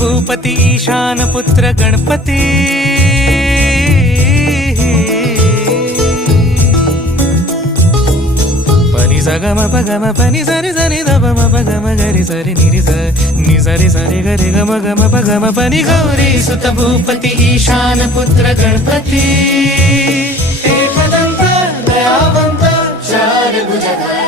भूपती ईशान पुत्र गणपती पनी सगम पगम पनी सरी सरी दब म पगम गरी सरी निरी स नि सरी सरी गरी गम गम पगम पनी गौरी सुत भूपती ईशान पुत्र गणपती एकदंत दयावंत चार भुजधारी